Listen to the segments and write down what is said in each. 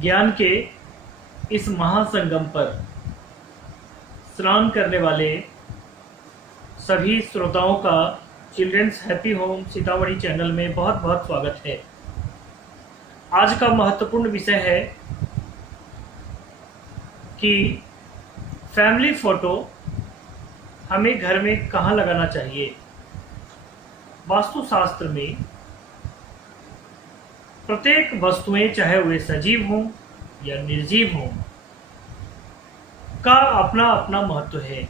ज्ञान के इस महासंगम पर स्नान करने वाले सभी श्रोताओं का children's happy home Sitamarhi channel में बहुत बहुत स्वागत है। आज का महत्वपूर्ण विषय है कि फैमिली फ़ोटो हमें घर में कहाँ लगाना चाहिए। वास्तुशास्त्र में प्रत्येक वस्तुएं, चाहे वे सजीव हों या निर्जीव हों, का अपना अपना महत्व है।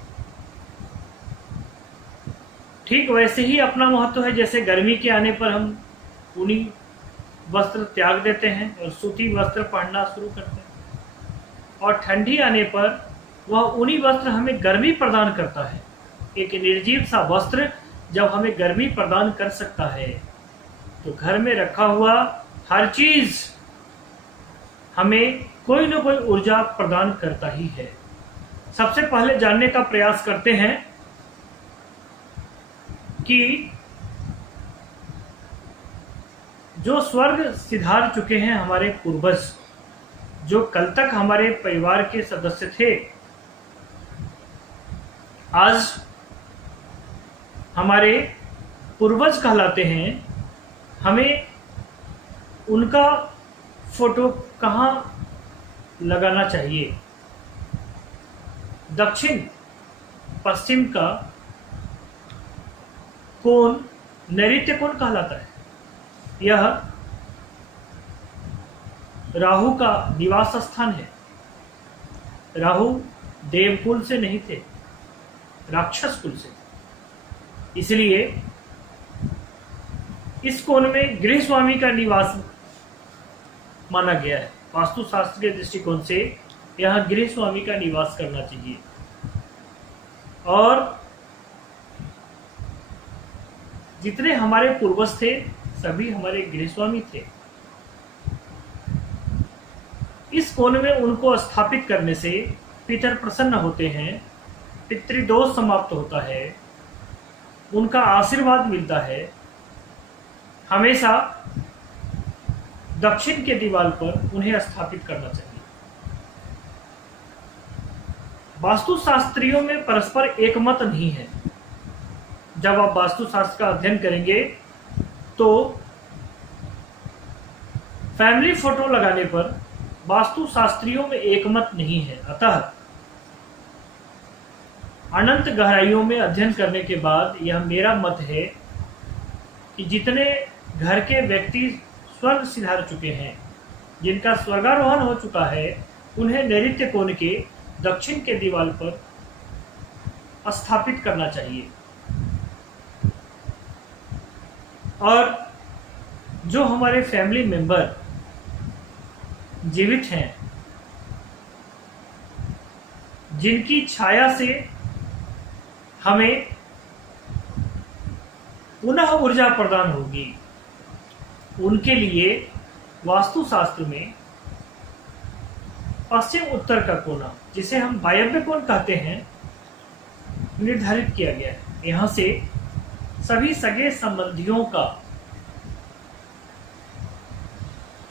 ठीक वैसे ही अपना महत्व है जैसे गर्मी के आने पर हम ऊनी वस्त्र त्याग देते हैं और सूती वस्त्र पहनना शुरू करते हैं, और ठंडी आने पर वह ऊनी वस्त्र हमें गर्मी प्रदान करता है। एक निर्जीव सा वस्त्र जब हमें गर्मी प्रदान कर सकता है तो घर में रखा हुआ हर चीज हमें कोई न कोई ऊर्जा प्रदान करता ही है। सबसे पहले जानने का प्रयास करते हैं कि जो स्वर्ग सिधार चुके हैं हमारे पूर्वज, जो कल तक हमारे परिवार के सदस्य थे, आज हमारे पूर्वज कहलाते हैं। हमें उनका फोटो कहाँ लगाना चाहिए? दक्षिण पश्चिम का कोण नैऋत्य कोण कहलाता है। यह राहु का निवास स्थान है। राहु देवकुल से नहीं थे, राक्षस कुल से। इसलिए इस कोण में गृह स्वामी का निवास माना गया है। वास्तुशास्त्र के दृष्टिकोण से यहाँ गृह स्वामी का निवास करना चाहिए, और जितने हमारे पूर्वज थे सभी हमारे गृह स्वामी थे। इस कोण में उनको स्थापित करने से पितर प्रसन्न होते हैं, पितृदोष समाप्त होता है, उनका आशीर्वाद मिलता है। हमेशा दक्षिण के दीवार पर उन्हें स्थापित करना चाहिए। वास्तुशास्त्रियों में परस्पर एकमत नहीं है। जब आप वास्तुशास्त्र का अध्ययन करेंगे तो फैमिली फोटो लगाने पर वास्तुशास्त्रियों में एकमत नहीं है। अतः अनंत गहराइयों में अध्ययन करने के बाद यह मेरा मत है कि जितने घर के व्यक्ति स्वर्ग सिधार चुके हैं, जिनका स्वर्गारोहण हो चुका है, उन्हें नैऋत्य कोण के दक्षिण के दीवार पर स्थापित करना चाहिए। और जो हमारे फैमिली मेंबर जीवित हैं, जिनकी छाया से हमें पुनः ऊर्जा प्रदान होगी, उनके लिए वास्तुशास्त्र में पश्चिम उत्तर का कोना, जिसे हम वायव्य कोण कहते हैं, निर्धारित किया गया है। यहाँ से सभी सगे संबंधियों का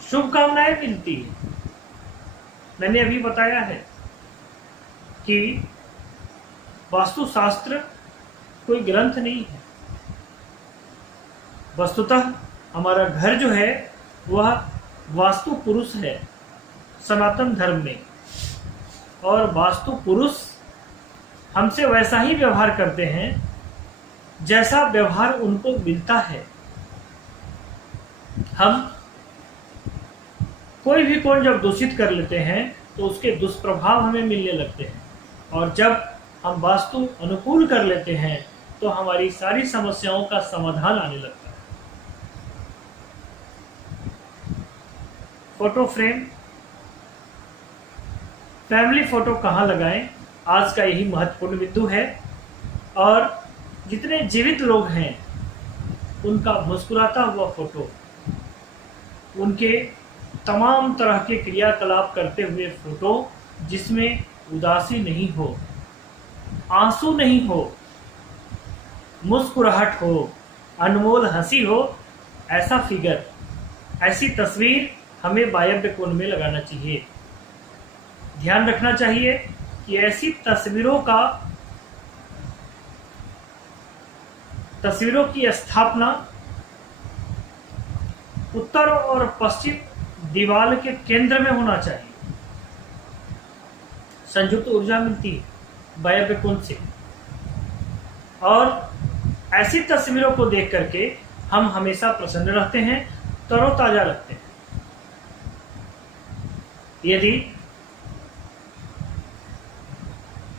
शुभकामनाएं मिलती है। मैंने अभी बताया है कि वास्तुशास्त्र कोई ग्रंथ नहीं है। वस्तुतः हमारा घर जो है वह वास्तु पुरुष है सनातन धर्म में, और वास्तु पुरुष हमसे वैसा ही व्यवहार करते हैं जैसा व्यवहार उनको मिलता है। हम कोई भी कोण जब दूषित कर लेते हैं तो उसके दुष्प्रभाव हमें मिलने लगते हैं, और जब हम वास्तु अनुकूल कर लेते हैं तो हमारी सारी समस्याओं का समाधान आने लगता है। फोटो फ्रेम, फैमिली फोटो कहाँ लगाएं, आज का यही महत्वपूर्ण बिंदु है। और जितने जीवित लोग हैं उनका मुस्कुराता हुआ फोटो, उनके तमाम तरह के क्रियाकलाप करते हुए फोटो, जिसमें उदासी नहीं हो, आंसू नहीं हो, मुस्कुराहट हो, अनमोल हंसी हो, ऐसा फिगर, ऐसी तस्वीर हमें वायव्य कोण में लगाना चाहिए। ध्यान रखना चाहिए कि ऐसी तस्वीरों की स्थापना उत्तर और पश्चिम दीवार के केंद्र में होना चाहिए। संयुक्त ऊर्जा मिलती है वायव्य कोण से, और ऐसी तस्वीरों को देख करके हम हमेशा प्रसन्न रहते हैं, तरोताजा लगते हैं। यदि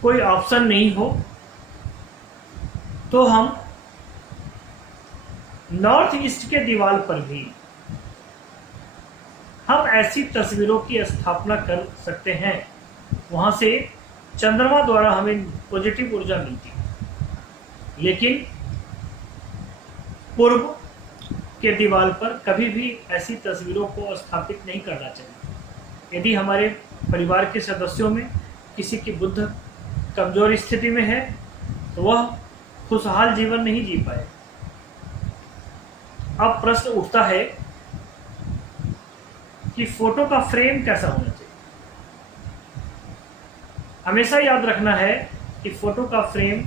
कोई ऑप्शन नहीं हो तो हम नॉर्थ ईस्ट के दीवार पर भी हम ऐसी तस्वीरों की स्थापना कर सकते हैं। वहां से चंद्रमा द्वारा हमें पॉजिटिव ऊर्जा मिलती है, लेकिन पूर्व के दीवार पर कभी भी ऐसी तस्वीरों को स्थापित नहीं करना चाहिए। यदि हमारे परिवार के सदस्यों में किसी की बुद्धि कमजोर स्थिति में है तो वह खुशहाल जीवन नहीं जी पाए। अब प्रश्न उठता है कि फोटो का फ्रेम कैसा होना चाहिए। हमेशा याद रखना है कि फोटो का फ्रेम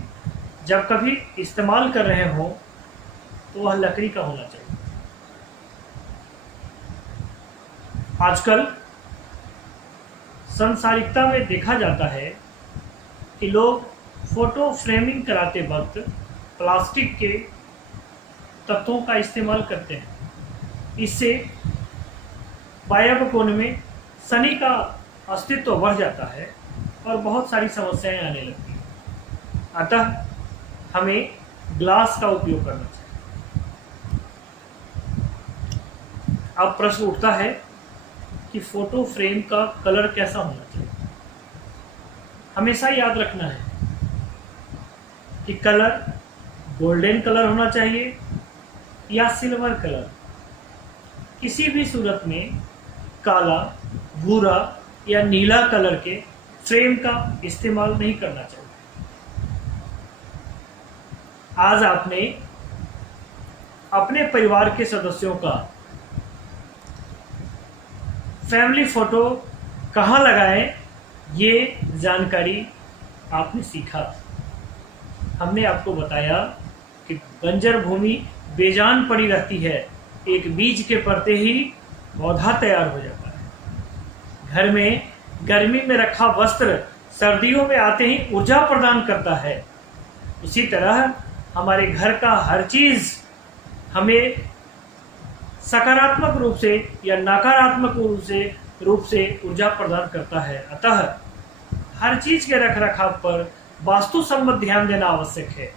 जब कभी इस्तेमाल कर रहे हो तो वह लकड़ी का होना चाहिए। आजकल सांसारिकता में देखा जाता है कि लोग फोटो फ्रेमिंग कराते वक्त प्लास्टिक के तत्वों का इस्तेमाल करते हैं। इससे वायव्य कोण में शनि का अस्तित्व बढ़ जाता है और बहुत सारी समस्याएं आने लगती हैं। अतः हमें ग्लास का उपयोग करना चाहिए। अब प्रश्न उठता है कि फोटो फ्रेम का कलर कैसा होना चाहिए। हमेशा याद रखना है कि कलर गोल्डन कलर होना चाहिए या सिल्वर कलर। किसी भी सूरत में काला, भूरा या नीला कलर के फ्रेम का इस्तेमाल नहीं करना चाहिए। आज आपने अपने परिवार के सदस्यों का फैमिली फोटो कहाँ लगाएं, ये जानकारी आपने सीखा। हमने आपको बताया कि बंजर भूमि बेजान पड़ी रहती है, एक बीज के पड़ते ही पौधा तैयार हो जाता है। घर में गर्मी में रखा वस्त्र सर्दियों में आते ही ऊर्जा प्रदान करता है। उसी तरह हमारे घर का हर चीज हमें सकारात्मक रूप से या नकारात्मक रूप से ऊर्जा प्रदान करता है। अतः हर चीज के रखरखाव पर वास्तु संबंध ध्यान देना आवश्यक है।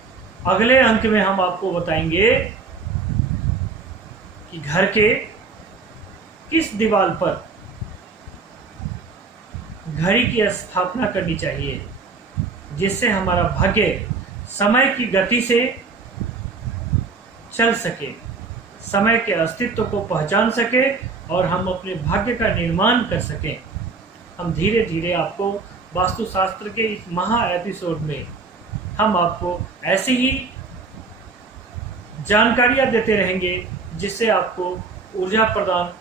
अगले अंक में हम आपको बताएंगे कि घर के किस दीवार पर घड़ी की स्थापना करनी चाहिए, जिससे हमारा भाग्य समय की गति से चल सके, समय के अस्तित्व को पहचान सके और हम अपने भाग्य का निर्माण कर सकें। हम धीरे धीरे आपको वास्तुशास्त्र के इस महा एपिसोड में हम आपको ऐसी ही जानकारियां देते रहेंगे जिससे आपको ऊर्जा प्रदान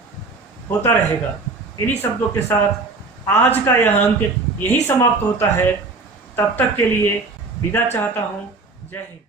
होता रहेगा। इन्हीं शब्दों के साथ आज का यह अंक यही समाप्त होता है। तब तक के लिए विदा चाहता हूं। जय हिंद।